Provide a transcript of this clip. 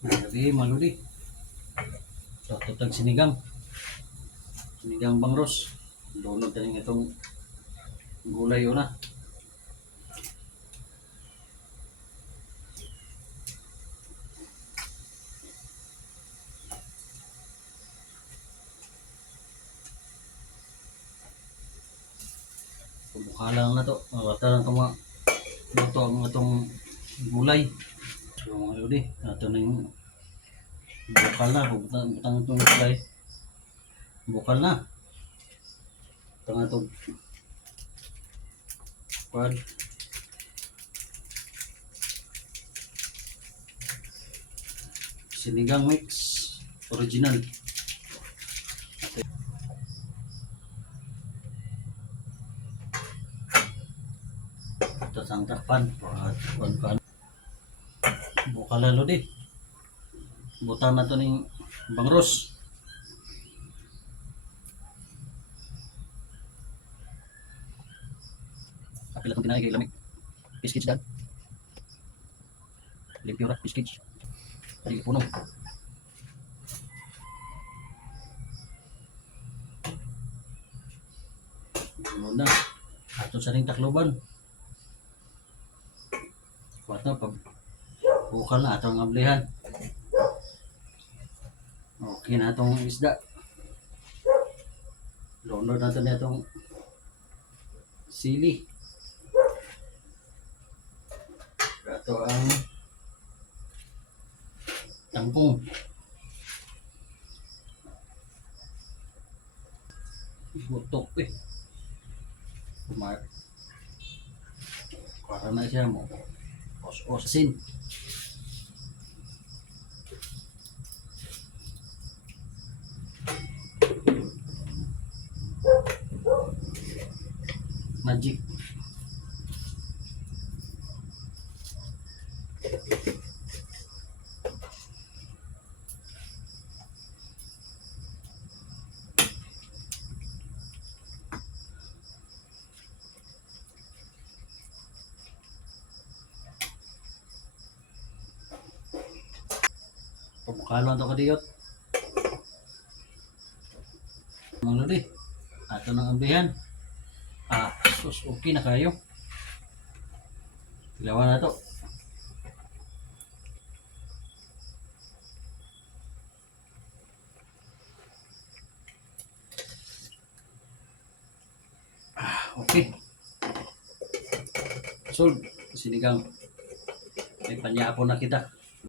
Grabe, maludi. So, tutag sinigang. Sinigang bangros. Donod na itong gulay yun na. Mukha lang na to. Mata lang ito mga luto ang itong gulay. So, maludi. Ito na yung bukal na. Butang itong gulay. Bukal na. Ito nga itong quad. Sinigang mix. Original. Ito sang takpan. Bukal lalo di. Butang na ito ng bangros. Kapila itong tinay kay lamig. Piskits dan. Limpyo ra, piskits. Hindi punong. Muna. Ato sa ring takloban. Kuwata pag bukal na atong ablihan. Okay na itong isda. Lono natin na itong sili. Ito ang tangkong. Butok eh. Para na siya mo. Os-osin. Magic. Pumukalo ito kadiyot. Mga lodi. Ato ng ambihan. Sus, okay na kayo. Ilawan na ito. Okay. Sold. Sinigang. May panyapon na kita.